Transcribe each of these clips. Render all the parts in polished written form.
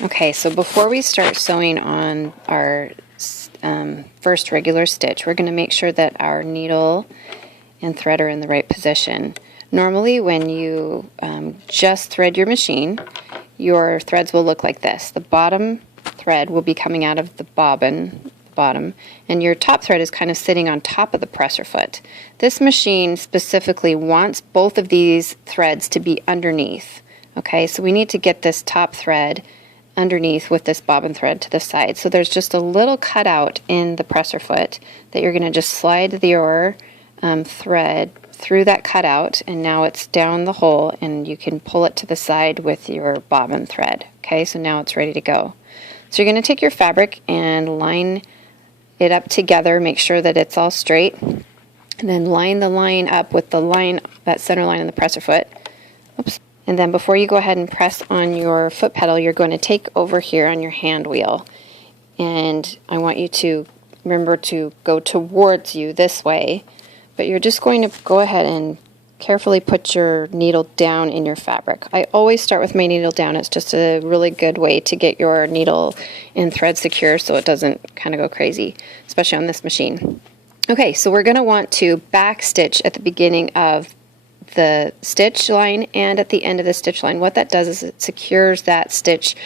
Okay, so before we start sewing on our first regular stitch, we're going to make sure that our needle and thread are in the right position. Normally when you just thread your machine, your threads will look like this. The bottom thread will be coming out of the bobbin, bottom, and your top thread is kind of sitting on top of the presser foot. This machine specifically wants both of these threads to be underneath. Okay, so we need to get this top thread underneath with this bobbin thread to the side. So there's just a little cutout in the presser foot that you're going to just slide your thread through that cutout, and now it's down the hole and you can pull it to the side with your bobbin thread. Okay, so now it's ready to go. So you're going to take your fabric and line it up together, make sure that it's all straight, and then line the line up with the line, that center line in the presser foot. Oops. And then before you go ahead and press on your foot pedal, you're going to take over here on your hand wheel. And I want you to remember to go towards you this way, but you're just going to go ahead and carefully put your needle down in your fabric. I always start with my needle down. It's just a really good way to get your needle and thread secure so it doesn't kind of go crazy, especially on this machine. Okay, so we're going to want to back stitch at the beginning of the stitch line and at the end of the stitch line. What that does is it secures that stitch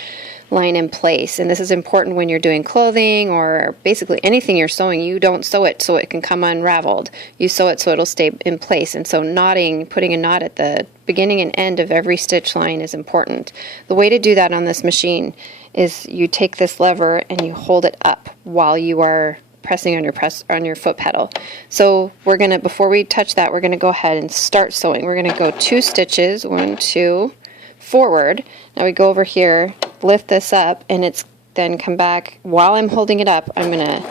line in place, and this is important when you're doing clothing or basically anything you're sewing. You don't sew it so it can come unraveled. You sew it so it'll stay in place, and so knotting, putting a knot at the beginning and end of every stitch line is important. The way to do that on this machine is you take this lever and you hold it up while you are pressing on your foot pedal. So we're gonna, before we touch that, we're gonna go ahead and start sewing. We're gonna go 2 stitches, 1, 2, forward. Now we go over here, lift this up, and it's then come back. While I'm holding it up, I'm gonna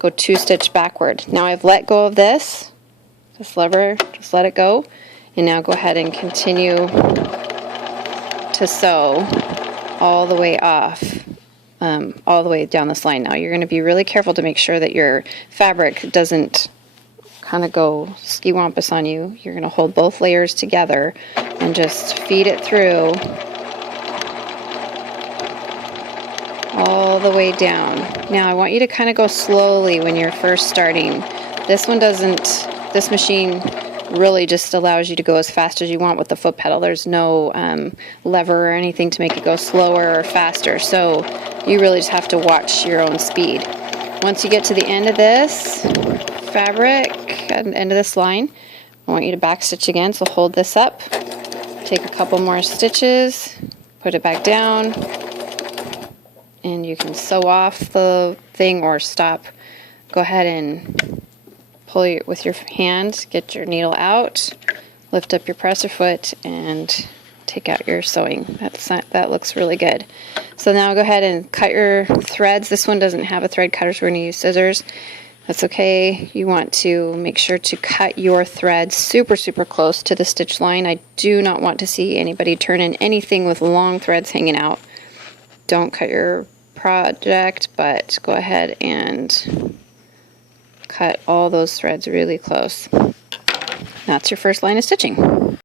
go 2 stitch backward. Now I've let go of this lever, just let it go, and now go ahead and continue to sew all the way off. All the way down this line. Now you're going to be really careful to make sure that your fabric doesn't kind of go ski-wampus on you. You're going to hold both layers together and just feed it through all the way down. Now I want you to kind of go slowly when you're first starting. This machine really just allows you to go as fast as you want with the foot pedal. There's no lever or anything to make it go slower or faster, so you really just have to watch your own speed. Once you get to the end of this fabric, at the end of this line, I want you to back stitch again, so hold this up, take a couple more stitches, put it back down, and you can sew off the thing or stop. Go ahead and pull with your hand, get your needle out, lift up your presser foot, and take out your sewing. That looks really good. So now go ahead and cut your threads. This one doesn't have a thread cutter, so we're going to use scissors. That's okay. You want to make sure to cut your threads super, super close to the stitch line. I do not want to see anybody turn in anything with long threads hanging out. Don't cut your project, but go ahead and cut all those threads really close. That's your first line of stitching.